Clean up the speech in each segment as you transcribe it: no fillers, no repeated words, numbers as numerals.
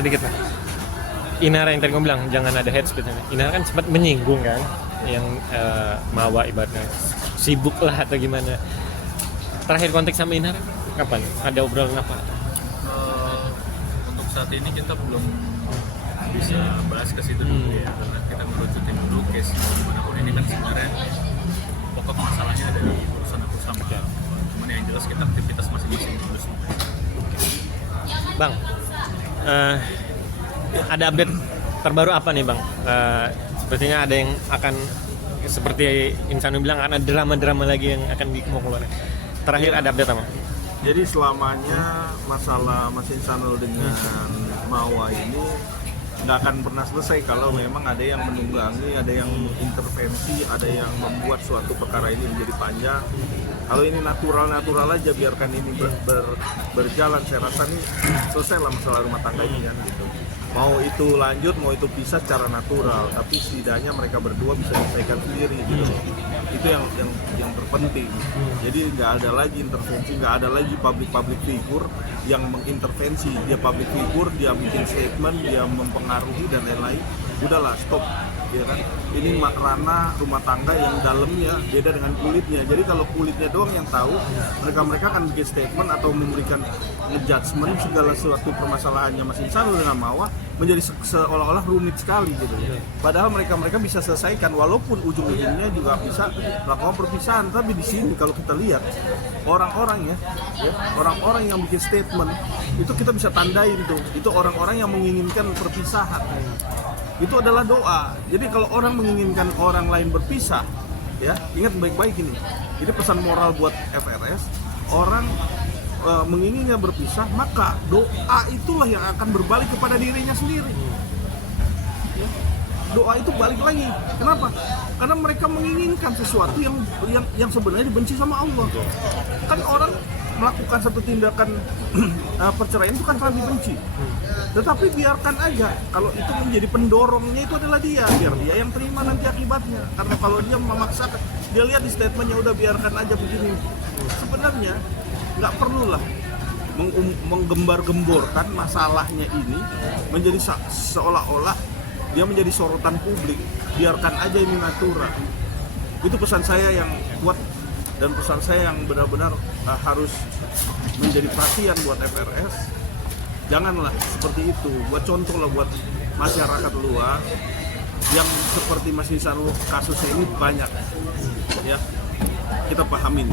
sedikit lah. Inara yang tadi gue bilang jangan ada head speed. Inara kan sempat menyinggung kan, yang Mawa ibaratnya sibuk lah atau gimana. Terakhir kontak sama Inara kapan? Ada obrolan apa? Untuk saat ini kita belum bisa bahas ke situ dulu ya, karena kita merujukin dulu case gimana pun ini kan sebenarnya pokok masalahnya ada di urusan aku sama cuman yang jelas kita aktivitas masing-masing dulu semua. Bang, ada update terbaru apa nih Bang? Sepertinya ada yang akan seperti Insanu bilang akan ada drama-drama lagi yang akan mau keluar. Terakhir ada update apa? Jadi selamanya masalah Mas Insanul dengan Mawa ini nggak akan pernah selesai kalau memang ada yang menunggangi, ada yang intervensi, ada yang membuat suatu perkara ini menjadi panjang. Kalau ini natural aja, biarkan ini berjalan. Saya rasa nih selesai lah masalah rumah tangga ini kan gitu. Mau itu lanjut, mau itu pisah secara natural, tapi setidaknya mereka berdua bisa menyelesaikan sendiri gitu. Itu yang terpenting. Jadi nggak ada lagi intervensi, nggak ada lagi public figure yang mengintervensi. Dia public figure, dia bikin statement, dia mempengaruhi dan lain-lain. Udahlah, stop. Ya kan? Ini ranah rumah tangga yang dalamnya beda dengan kulitnya. Jadi kalau kulitnya doang yang tahu, mereka akan bikin statement atau memberikan ngejudgement segala sesuatu permasalahannya Mas Insanul dengan Mawa menjadi seolah-olah rumit sekali gitu. Padahal mereka bisa selesaikan, walaupun ujung-ujungnya juga bisa melakukan perpisahan. Tapi di sini kalau kita lihat orang-orang orang-orang yang bikin statement itu kita bisa tandain tuh, itu orang-orang yang menginginkan perpisahan. Itu adalah doa. Jadi kalau orang menginginkan orang lain berpisah, ya ingat baik-baik ini. Ini pesan moral buat FRS. Orang menginginnya berpisah, maka doa itulah yang akan berbalik kepada dirinya sendiri. Ya. Doa itu balik lagi. Kenapa? Karena mereka menginginkan sesuatu yang sebenarnya dibenci sama Allah. Kan orang melakukan satu tindakan perceraian itu kan karena dibenci. Tetapi biarkan aja, kalau itu menjadi pendorongnya itu adalah dia, biar dia yang terima nanti akibatnya. Karena kalau dia memaksakan, dia lihat di statementnya udah biarkan aja begini. Sebenarnya nggak perlulah menggembar-gemborkan masalahnya ini menjadi seolah-olah dia menjadi sorotan publik. Biarkan aja ini natural. Itu pesan saya yang kuat dan pesan saya yang benar-benar harus menjadi perhatian buat FRS. Janganlah seperti itu. Buat contoh lah buat masyarakat luas yang seperti Mas Insanul kasusnya ini banyak. Ya, kita pahamin.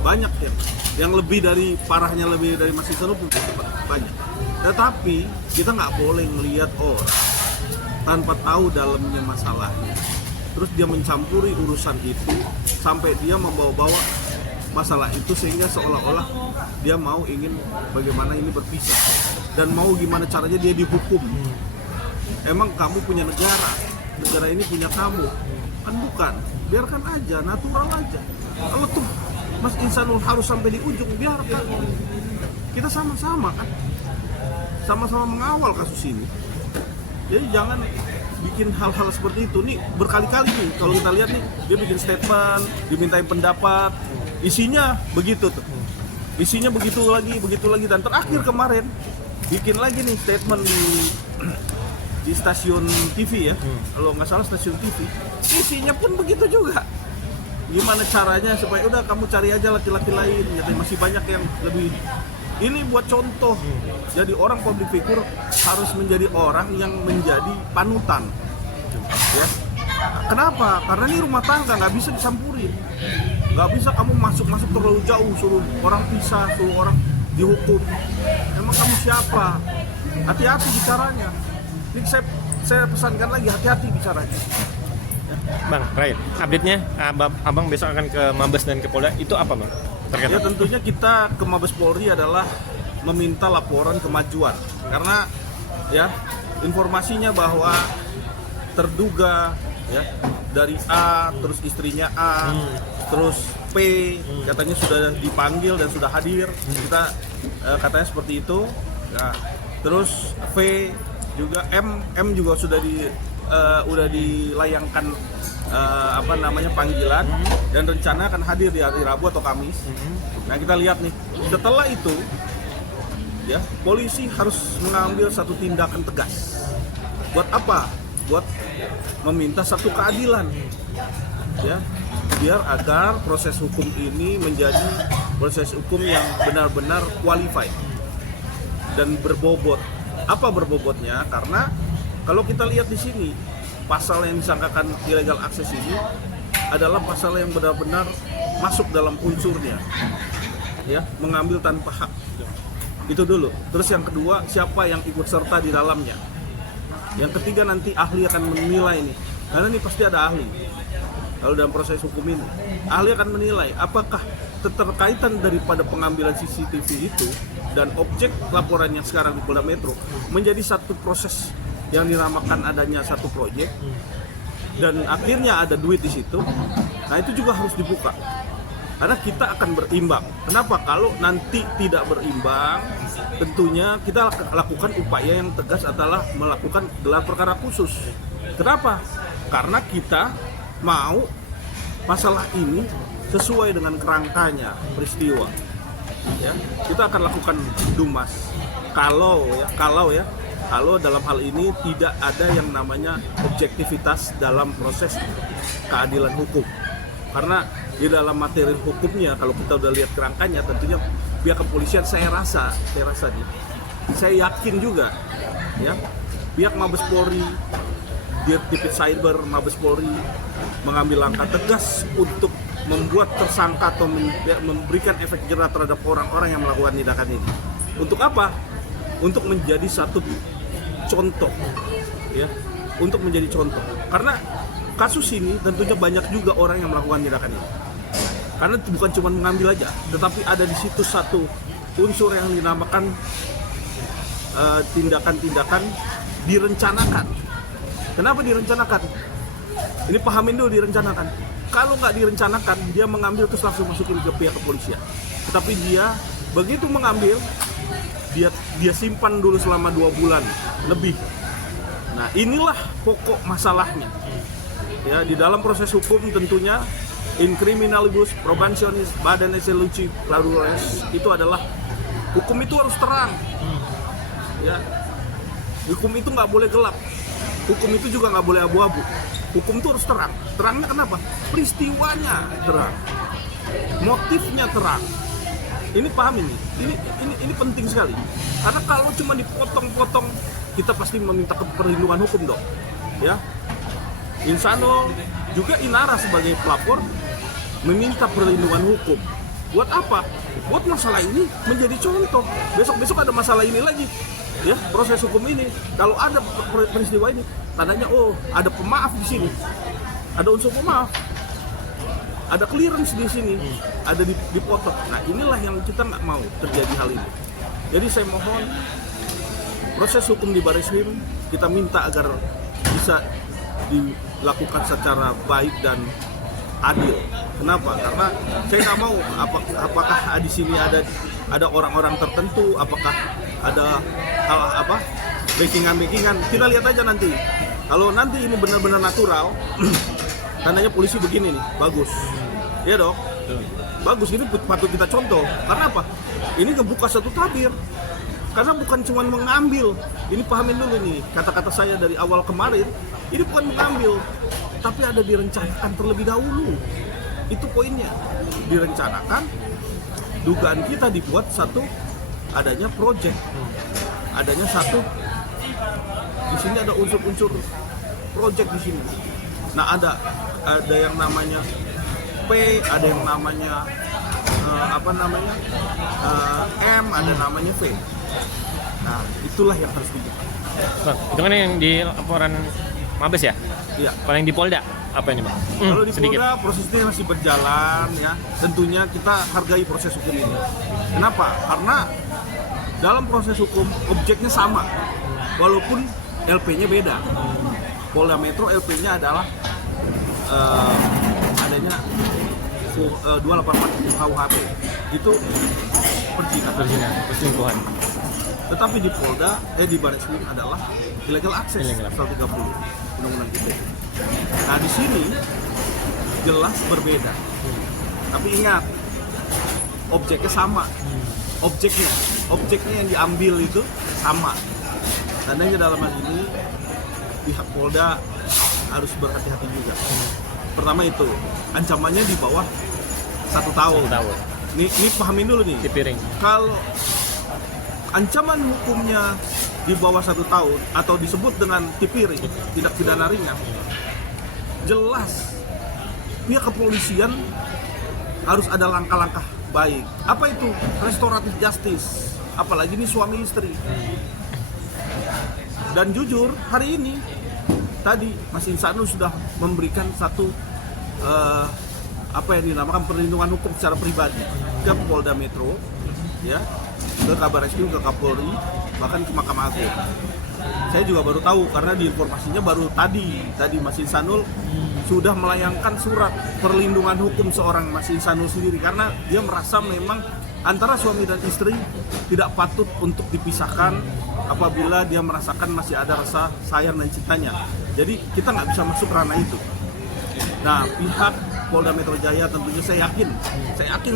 Banyak ya. Yang lebih dari parahnya lebih dari Mas Insanul pun banyak. Tetapi kita nggak boleh melihat orang tanpa tahu dalamnya masalahnya. Terus dia mencampuri urusan itu sampai dia membawa-bawa masalah itu sehingga seolah-olah dia mau ingin bagaimana ini berpisah dan mau gimana caranya dia dihukum. Emang kamu punya negara ini punya kamu kan? Bukan, biarkan aja, natural aja. Kalau tuh Mas Insanul harus sampai di ujung, biarkan. Kita sama-sama kan, sama-sama mengawal kasus ini. Jadi jangan bikin hal-hal seperti itu. Nih berkali-kali nih kalau kita lihat nih, dia bikin statement, dimintain pendapat, isinya begitu tuh, isinya begitu lagi, dan terakhir kemarin bikin lagi nih statement di stasiun TV ya, kalau nggak salah stasiun TV, isinya pun begitu juga. Gimana caranya supaya udah kamu cari aja laki-laki lain, jadi masih banyak yang lebih. Ini buat contoh, jadi orang public figure harus menjadi orang yang menjadi panutan, ya. Kenapa? Karena ini rumah tangga, nggak bisa disampurin. Nggak bisa kamu masuk terlalu jauh, suruh orang pisah, suruh orang dihukum. Emang kamu siapa? Hati-hati bicaranya. Ini saya pesankan lagi, hati-hati bicaranya. Bang, right. Update-nya, abang besok akan ke Mabes dan ke Polda, itu apa Bang? Ya tentunya kita ke Mabes Polri adalah meminta laporan kemajuan. Karena ya informasinya bahwa terduga ya dari A, terus istrinya A, terus P katanya sudah dipanggil dan sudah hadir. Kita katanya seperti itu. Nah, terus V juga M juga sudah udah dilayangkan panggilan dan rencana akan hadir di hari Rabu atau Kamis. Nah kita lihat nih, setelah itu ya polisi harus mengambil satu tindakan tegas. Buat apa? Buat meminta satu keadilan, ya, biar agar proses hukum ini menjadi proses hukum yang benar-benar qualified dan berbobot. Apa berbobotnya? Karena kalau kita lihat di sini, pasal yang disangkakan illegal access ini adalah pasal yang benar-benar masuk dalam unsurnya, ya, mengambil tanpa hak. Itu dulu. Terus yang kedua, siapa yang ikut serta di dalamnya. Yang ketiga, nanti ahli akan menilai ini, karena ini pasti ada ahli. Kalau dalam proses hukum ini, ahli akan menilai apakah keterkaitan daripada pengambilan CCTV itu dan objek laporan yang sekarang di Polda Metro menjadi satu proses yang dinamakan adanya satu proyek, dan akhirnya ada duit di situ. Nah, itu juga harus dibuka. Karena kita akan berimbang. Kenapa? Kalau nanti tidak berimbang, tentunya kita lakukan upaya yang tegas adalah melakukan gelar perkara khusus. Kenapa? Karena kita mau masalah ini sesuai dengan kerangkanya peristiwa. Ya, kita akan lakukan dumas. Kalau dalam hal ini tidak ada yang namanya objektivitas dalam proses keadilan hukum. Karena di dalam materi hukumnya, kalau kita udah lihat kerangkanya, tentunya pihak kepolisian saya rasa nih, saya yakin juga, ya, pihak Mabes Polri, Dirtipid Cyber Mabes Polri mengambil langkah tegas untuk membuat tersangka atau memberikan efek jerah terhadap orang-orang yang melakukan tindakan ini. Untuk apa? Untuk menjadi satu contoh, ya, untuk menjadi contoh. Karena kasus ini tentunya banyak juga orang yang melakukan tindakan ini. Karena bukan cuma mengambil aja, tetapi ada di situ satu unsur yang dinamakan tindakan-tindakan direncanakan. Kenapa direncanakan? Ini pahamin dulu, direncanakan. Kalau nggak direncanakan, dia mengambil terus langsung masukin ke pihak kepolisian. Tetapi dia begitu mengambil, dia simpan dulu selama 2 bulan lebih. Nah, inilah pokok masalahnya. Ya, di dalam proses hukum tentunya in criminalibus probationis badan eseluci larules itu adalah hukum itu harus terang. Ya, hukum itu nggak boleh gelap. Hukum itu juga nggak boleh abu-abu. Hukum itu harus terang. Terangnya kenapa? Peristiwanya terang, motifnya terang. Ini paham ini. Ini penting sekali. Karena kalau cuma dipotong-potong, kita pasti meminta perlindungan hukum dong. Ya, Insano juga Inara sebagai pelapor meminta perlindungan hukum. Buat apa? Buat masalah ini menjadi contoh. Besok-besok ada masalah ini lagi. Ya, proses hukum ini. Kalau ada peristiwa ini, tandanya oh ada pemaaf di sini, ada unsur pemaaf, ada clearance di sini, ada dipotong. Nah, inilah yang kita nggak mau terjadi hal ini. Jadi saya mohon proses hukum di Bareskrim kita minta agar bisa dilakukan secara baik dan adil. Kenapa? Karena saya nggak mau apakah di sini ada orang-orang tertentu, apakah ada backingan. Kita lihat aja nanti. Kalau nanti ini benar-benar natural, tandanya polisi begini nih, bagus. Iya dong. Bagus, ini patut kita contoh. Karena apa? Ini ngebuka satu tabir. Karena bukan cuma mengambil. Ini pahamin dulu nih, kata-kata saya dari awal kemarin. Ini bukan mengambil, tapi ada direncanakan terlebih dahulu. Itu poinnya. Direncanakan, dugaan kita dibuat satu adanya project. Adanya satu, di sini ada unsur-unsur project di sini. Nah, ada yang namanya P, ada yang namanya M, ada namanya V. Nah, itulah yang harus dibuka. Bang, itu kan yang di laporan Mabes ya? Iya. Kalau yang di Polda apa ini, Bang? Kalau di Sedikit. Polda prosesnya masih berjalan, ya. Tentunya kita hargai proses hukum ini. Kenapa? Karena dalam proses hukum objeknya sama, walaupun LP-nya beda. Polda Metro LP-nya adalah adanya 284 KUHP. Itu perselingkuhan. Tetapi di Polda, di Bareskrim adalah illegal access, pasal 30 Undang-Undang ITE. Nah, di sini jelas berbeda. Tapi ingat, objeknya sama. objeknya yang diambil itu sama. Tandanya dalam hal ini pihak Polda harus berhati-hati juga. Pertama itu ancamannya di bawah 1 tahun. 1 tahun. Ini pahamin dulu nih. Cipiring. Kalau ancaman hukumnya di bawah 1 tahun atau disebut dengan Cipiring, tidak pidana ringan, jelas pihak kepolisian harus ada langkah-langkah baik. Apa itu? Restoratif justice. Apalagi ini suami istri. Dan jujur hari ini tadi Mas Insanul sudah memberikan satu apa yang dinamakan perlindungan hukum secara pribadi ke Polda Metro, ya, ke Kabar Reskrim, ke Kapolri, bahkan ke Mahkamah Agung. Saya juga baru tahu karena di informasinya baru tadi Mas Insanul sudah melayangkan surat perlindungan hukum seorang Mas Insanul sendiri karena dia merasa memang antara suami dan istri tidak patut untuk dipisahkan apabila dia merasakan masih ada rasa sayang dan cintanya. Jadi kita nggak bisa masuk ranah itu. Nah, pihak Polda Metro Jaya tentunya saya yakin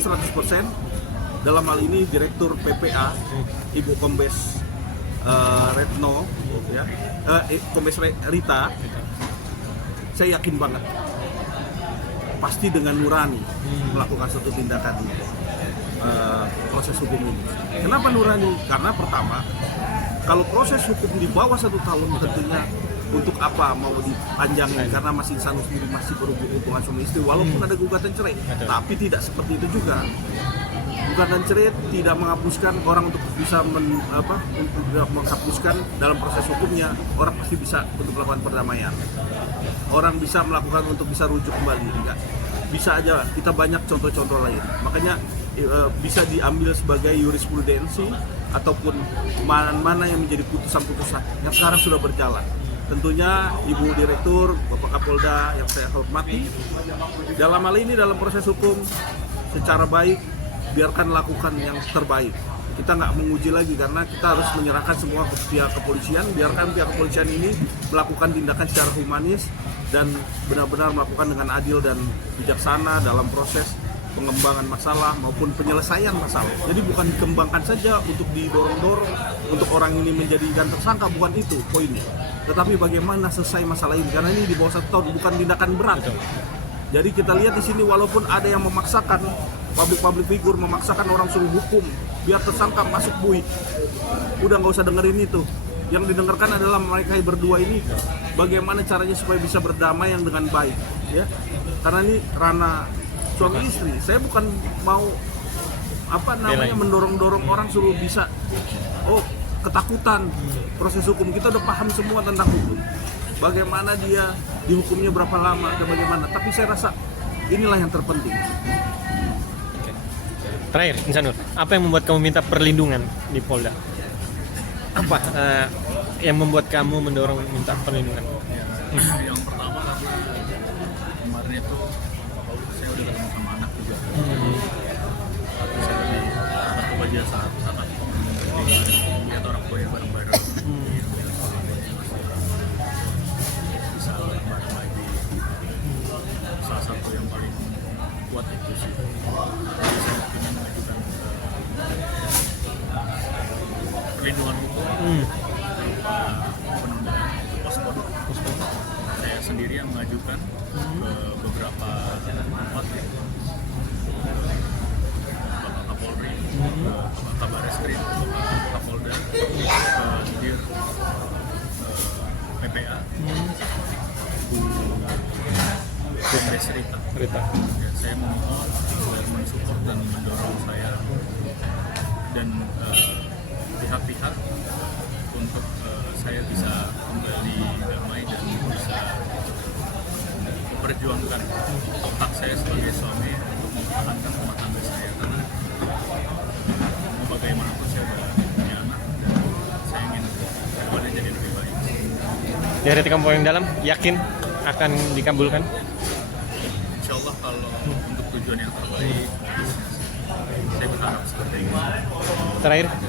100% dalam hal ini Direktur PPA Ibu Kombes Retno, ya, Kombes Rita, saya yakin banget pasti dengan nurani melakukan suatu tindakan proses hukum ini. Kenapa nurani? Karena pertama, kalau proses hukum di bawah 1 tahun tentunya untuk apa mau dipanjangin karena Mas Insanul sendiri masih berhubungan suami istri walaupun ada gugatan cerai. Tapi tidak seperti itu juga. Gugatan cerai tidak menghapuskan orang untuk bisa menghapuskan dalam proses hukumnya. Orang pasti bisa untuk melakukan perdamaian. Orang bisa melakukan untuk bisa rujuk kembali. Enggak. Bisa aja, kita banyak contoh-contoh lain. Makanya bisa diambil sebagai jurisprudensi ataupun mana yang menjadi putusan-putusan yang sekarang sudah berjalan. Tentunya Ibu Direktur, Bapak Kapolda yang saya hormati, dalam hal ini dalam proses hukum secara baik biarkan lakukan yang terbaik. Kita nggak menguji lagi karena kita harus menyerahkan semua ke pihak kepolisian. Biarkan pihak kepolisian ini melakukan tindakan secara humanis dan benar-benar melakukan dengan adil dan bijaksana dalam proses pengembangan masalah maupun penyelesaian masalah. Jadi bukan dikembangkan saja untuk didorong-dorong untuk orang ini menjadikan tersangka, bukan itu poinnya. Tetapi bagaimana selesai masalah ini, karena ini di bawah 1 tahun bukan tindakan berat. Jadi kita lihat di sini walaupun ada yang memaksakan public figure memaksakan orang suruh hukum biar tersangka masuk bui, udah nggak usah dengerin itu. Yang didengarkan adalah mereka berdua ini bagaimana caranya supaya bisa berdamai yang dengan baik, ya. Karena ini ranah suami istri. Saya bukan mau mendorong-dorong orang suruh bisa ketakutan proses hukum. Kita udah paham semua tentang hukum. Bagaimana dia dihukumnya berapa lama dan bagaimana. Tapi saya rasa inilah yang terpenting. Terakhir, Insanul, apa yang membuat kamu minta perlindungan di Polda? Apa yang membuat kamu mendorong minta perlindungan? Yang pertama karena kemarin itu saya udah ketemu sama anak juga. Saya satu aja saat lihat orang tua yang bareng-bareng. Bisa bareng-bareng lagi. Salah satu yang paling kuat itu sih. Saya ingin mengajukan perlindungan hukum. Penundaan pospon. Saya sendiri yang mengajukan ke beberapa tempat, Bapak Kapolri, Bapak Kabar Reskrim, Bapak Kapolda, Dir PPA, Kombes Rita. Ya, saya memohon agar mensupport dan mendorong saya dan pihak-pihak untuk saya bisa kembali damai dan bisa memperjuangkan hak saya sebagai suami untuk mempertahankan rumah tangga saya karena mau bagaimanapun saya udah punya anak dan saya ingin kembali jadi lebih baik. Dari kamu yang dalam yakin akan dikabulkan? Insya Allah kalau untuk tujuan yang terbaik saya berharap seperti itu. Terakhir.